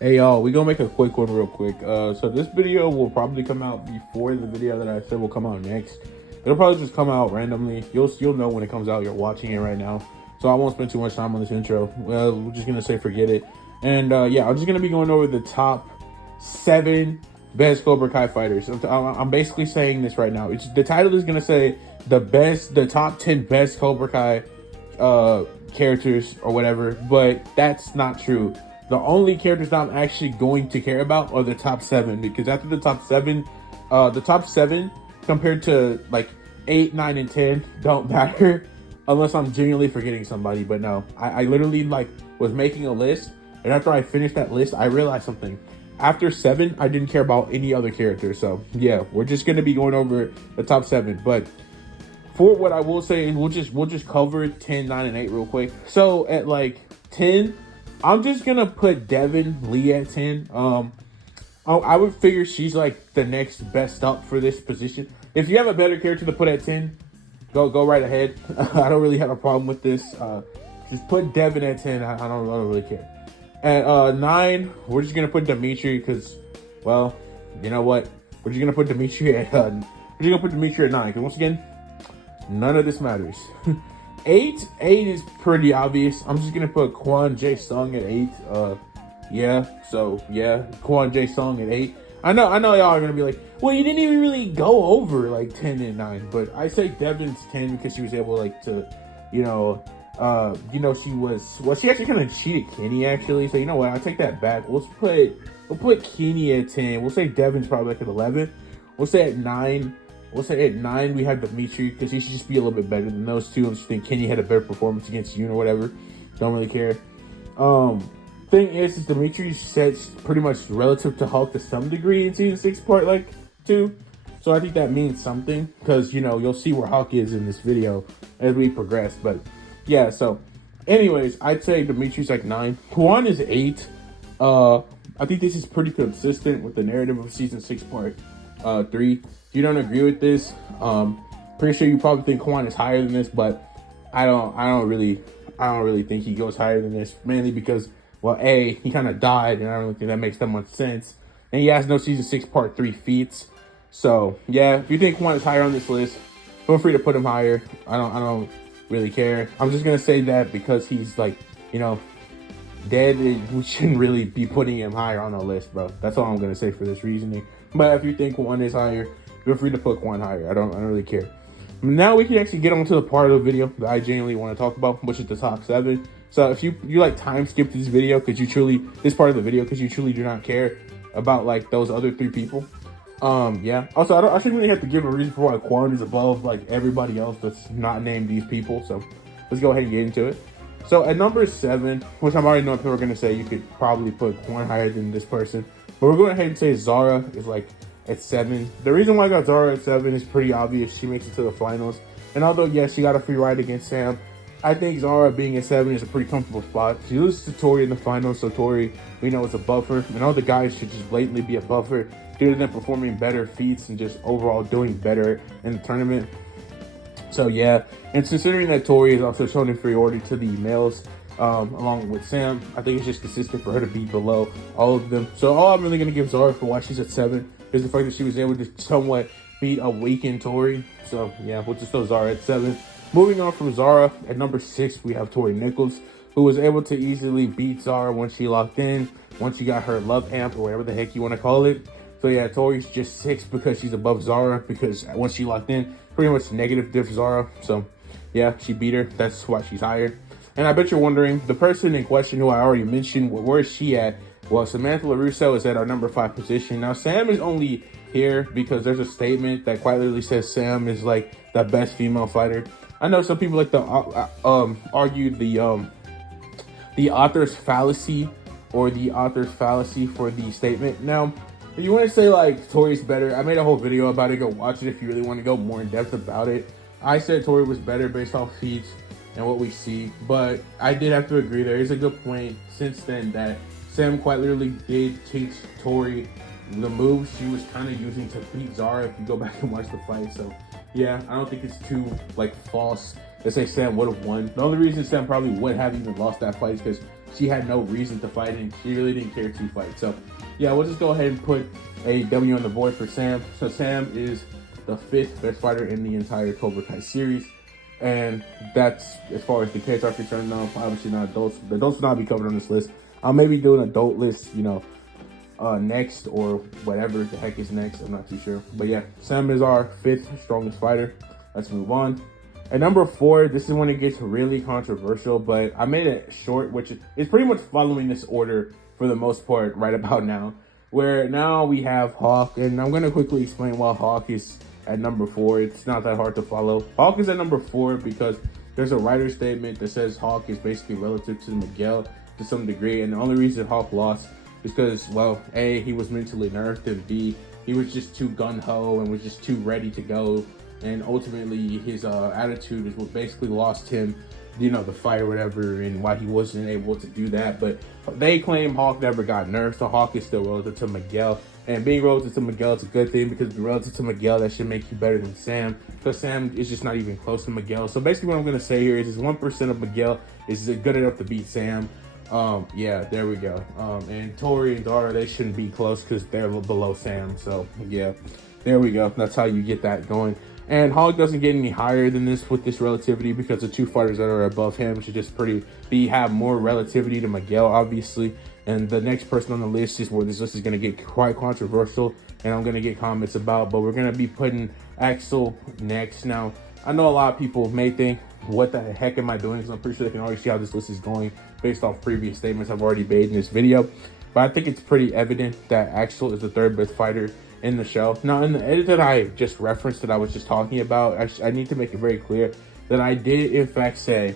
Hey y'all, we gonna make a quick one real quick. So this video will probably come out before the video that I said will come out next. It'll probably just come out randomly. You'll know when it comes out. You're watching it right now, so I won't spend too much time on this intro. Well, we're just gonna say forget it. And yeah, I'm just gonna be going over the top 7 best Cobra Kai fighters. I'm basically saying this right now. The title is gonna say the top 10 best Cobra Kai characters or whatever, but that's not true. The only characters that I'm actually going to care about are the top 7, because after the top seven compared to like 8, 9, and 10 don't matter unless I'm genuinely forgetting somebody. But no, I literally like was making a list, and after I finished that list, I realized something. After 7, I didn't care about any other characters. So yeah, we're just gonna be going over the top 7, but for what I will say, we'll just cover 10, 9, and 8 real quick. So at like 10, I'm just gonna put Devin Lee at 10. I would figure she's like the next best up for this position. If you have a better character to put at 10, go right ahead. I don't really have a problem with this. Just put Devin at 10. I don't really care. At 9, we're just gonna put Dimitri because, well, you know what? We're just gonna put Dimitri at 9. Because once again, none of this matters. 8 is pretty obvious. I'm just gonna put Kwon Jae Sung at 8. Kwon Jae Sung at 8. I know y'all are gonna be like, well, you didn't even really go over like 10 and 9, but I say Devin's 10 because she was able like to, she actually kind of cheated Kenny actually. So you know what? I take that back. We'll put Kenny at 10. We'll say Devin's probably like at 11. We'll say at 9 we have Dimitri because he should just be a little bit better than those two. I just think Kenny had a better performance against Yoon or whatever. Don't really care. Thing is Dimitri sets pretty much relative to Hulk to some degree in season 6 part like 2. So I think that means something because you'll see where Hulk is in this video as we progress. But yeah, so anyways, I'd say Dimitri's like 9. Kwon is 8. I think this is pretty consistent with the narrative of season 6 part 3. If you don't agree with this, pretty sure you probably think Kwon is higher than this, but I don't really think he goes higher than this, mainly because, well, A, he kind of died, and I don't think that makes that much sense. And he has no season 6 part 3 feats. So yeah, if you think Kwon is higher on this list, feel free to put him higher. I don't really care. I'm just gonna say that because he's like, dead, we shouldn't really be putting him higher on the list, bro. That's all I'm gonna say for this reasoning. But if you think Kwon is higher, feel free to put Kwon higher. I don't really care. Now we can actually get on to the part of the video that I genuinely want to talk about, which is the top 7. So if you like time skip this video because you truly do not care about like those other 3 people. Yeah. Also, I shouldn't really have to give a reason for why Kwon is above like everybody else that's not named these people. So let's go ahead and get into it. So at number 7, which I'm already knowing people are gonna say you could probably put Kwon higher than this person, but we're going ahead and say Zara is like at 7. The reason why I got Zara at 7 is pretty obvious. She makes it to the finals. And although, yes, she got a free ride against Sam, I think Zara being at 7 is a pretty comfortable spot. She loses to Tori in the finals, so Tori, we know, is a buffer. And all the guys should just blatantly be a buffer due to them performing better feats and just overall doing better in the tournament. So, yeah. And considering that Tori is also shown inferiority to the males, along with Sam, I think it's just consistent for her to be below all of them. So all I'm really going to give Zara for why she's at 7 is the fact that she was able to somewhat beat a weakened Tori. So yeah, we'll just throw Zara at 7. Moving on from Zara, at number 6 we have Tori Nichols, who was able to easily beat Zara once she locked in, once she got her love amp or whatever the heck you want to call it. So yeah, Tori's just 6 because she's above Zara, because once she locked in, pretty much negative diff Zara. So yeah, she beat her. That's why she's higher. And I bet you're wondering, the person in question who I already mentioned, where is she at? Well, Samantha LaRusso is at our number 5 position. Now, Sam is only here because there's a statement that quite literally says Sam is like the best female fighter. I know some people like to argue the author's fallacy or the author's fallacy for the statement. Now, if you want to say like Tori's better, I made a whole video about it. Go watch it if you really want to go more in depth about it. I said Tori was better based off feats and what we see, but I did have to agree there is a good point since then that Sam quite literally did teach Tori the moves she was kind of using to beat Zara if you go back and watch the fight. So yeah, I don't think it's too like false to say Sam would have won. The only reason Sam probably would have even lost that fight is because she had no reason to fight, and she really didn't care to fight. So yeah, we'll just go ahead and put a W on the board for Sam. So Sam is the 5th best fighter in the entire Cobra Kai series. And that's as far as the kids are concerned. No, obviously not adults. The adults will not be covered on this list. I'll maybe do an adult list, you know, next, or whatever the heck is next. I'm not too sure. But yeah, Sam is our 5th strongest fighter. Let's move on. At number 4, this is when it gets really controversial, but I made it short, which is pretty much following this order for the most part right about now. Where now we have Hawk, and I'm going to quickly explain why Hawk is at number 4. It's not that hard to follow. Hawk is at number 4 because there's a writer statement that says Hawk is basically relative to Miguel to some degree, and the only reason Hawk lost is because, well, A, he was mentally nerfed, and B, he was just too gun-ho and was just too ready to go, and ultimately his attitude is what basically lost him, you know, the fight or whatever, and why he wasn't able to do that. But they claim Hawk never got nerfed, so Hawk is still relative to Miguel. And being relative to Miguel is a good thing, because being relative to Miguel, that should make you better than Sam, because Sam is just not even close to Miguel. So basically what I'm going to say here is 1% of Miguel is good enough to beat Sam. Yeah, there we go. And Tori and Dara, they shouldn't be close because they're below Sam. So yeah, there we go. That's how you get that going. And Hawk doesn't get any higher than this with this relativity, because the 2 fighters that are above him should just have more relativity to Miguel, obviously. And the next person on the list is where this list is going to get quite controversial, and I'm going to get comments about, but we're going to be putting Axel next. Now, I know a lot of people may think, what the heck am I doing? Because I'm pretty sure they can already see how this list is going based off previous statements I've already made in this video. But I think it's pretty evident that Axel is the 3rd best fighter in the show. Now, in the edit that I just referenced, that I was just talking about, I need to make it very clear that I did in fact say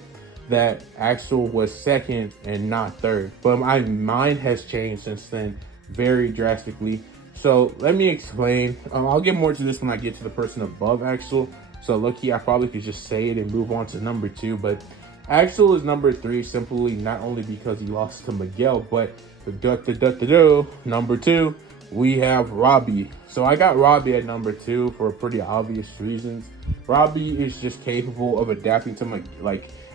that Axel was 2nd and not 3rd, but my mind has changed since then very drastically. So let me explain. I'll get more to this when I get to the person above Axel. So low-key, I probably could just say it and move on to number 2, but Axel is number 3 simply not only because he lost to Miguel, but number 2, we have Robbie. So I got Robbie at number 2 for pretty obvious reasons. Robbie is just capable of adapting to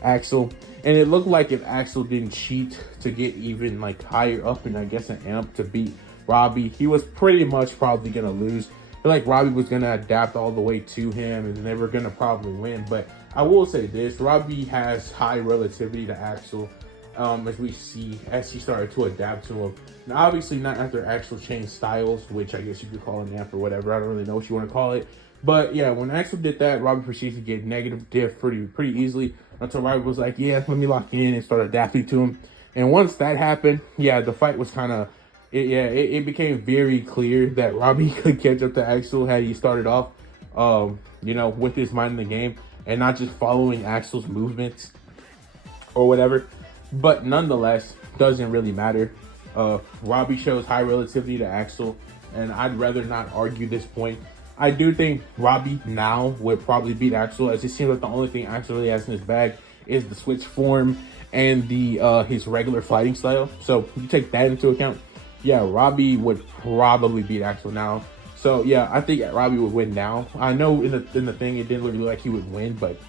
Axel, and it looked like if Axel didn't cheat to get even higher up and I guess an amp to beat Robbie, he was pretty much probably gonna lose. I feel like Robbie was gonna adapt all the way to him, and they were gonna probably win. But I will say this: Robbie has high relativity to Axel, as we see as he started to adapt to him. Now, obviously not after Axel changed styles, which I guess you could call an amp or whatever. I don't really know what you want to call it. But yeah, when Axel did that, Robbie proceeded to get negative diff pretty easily, until Robbie was like, yeah, let me lock in, and start adapting to him. And once that happened, yeah, the fight was kind of, it became very clear that Robbie could catch up to Axel had he started off, you know, with his mind in the game and not just following Axel's movements or whatever. But nonetheless, doesn't really matter. Robbie shows high relativity to Axel, and I'd rather not argue this point. I do think Robbie now would probably beat Axel, as it seems like the only thing Axel really has in his bag is the switch form and the his regular fighting style. So you take that into account, yeah, Robbie would probably beat Axel now. So yeah, I think Robbie would win now. I know in the thing it didn't look like he would win, but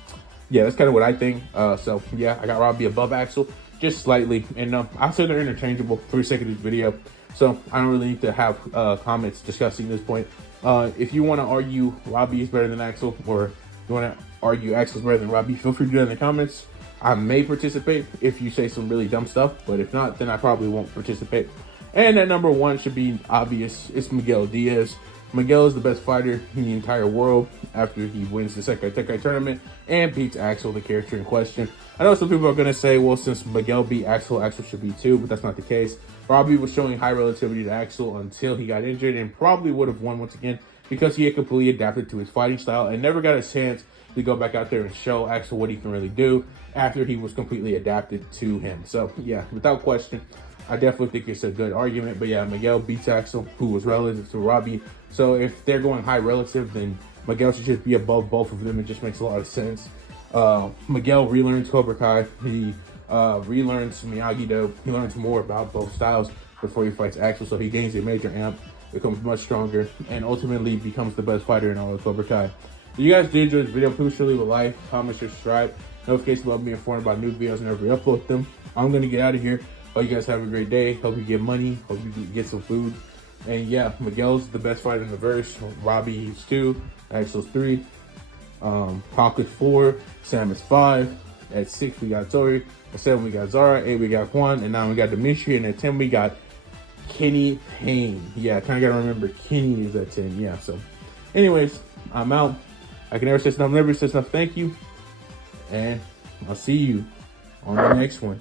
yeah, that's kind of what I think. So yeah, I got Robbie above Axel just slightly, and I said they're interchangeable for the sake of this video. So I don't really need to have comments discussing this point. If you want to argue Robbie is better than Axel, or you want to argue Axel is better than Robbie, feel free to do that in the comments. I may participate if you say some really dumb stuff, but if not, then I probably won't participate. And at number 1 should be obvious. It's Miguel Diaz. Miguel is the best fighter in the entire world after he wins the Sekai Tekai tournament and beats Axel, the character in question. I know some people are going to say, well, since Miguel beat Axel, Axel should be too, but that's not the case. Robbie was showing high relativity to Axel until he got injured, and probably would have won once again because he had completely adapted to his fighting style and never got a chance to go back out there and show Axel what he can really do after he was completely adapted to him. So yeah, without question, I definitely think it's a good argument. But yeah, Miguel beats Axel, who was relative to Robbie. So if they're going high relative, then Miguel should just be above both of them. It just makes a lot of sense. Miguel relearns Cobra Kai. He relearns Miyagi-Do. He learns more about both styles before he fights Axel. So he gains a major amp, becomes much stronger, and ultimately becomes the best fighter in all of Cobra Kai. If you guys did enjoy this video, please leave a like, comment, subscribe, notification about being informed about new videos whenever we upload them. I'm going to get out of here. Hope you guys have a great day. Hope you get money. Hope you get some food. And yeah, Miguel's the best fighter in the verse. Robbie, he's 2. Axel's 3. Hawk is 4. Sam is 5. At 6, we got Tori. At 7, we got Zara. 8, we got Juan. And 9, we got Dimitri. And at 10, we got Kenny Payne. Yeah, I kind of got to remember Kenny is at 10. Yeah, so anyways, I'm out. I can never say enough. Never say enough. Thank you. And I'll see you on the next one.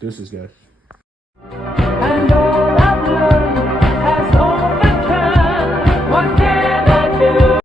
Deuces, guys.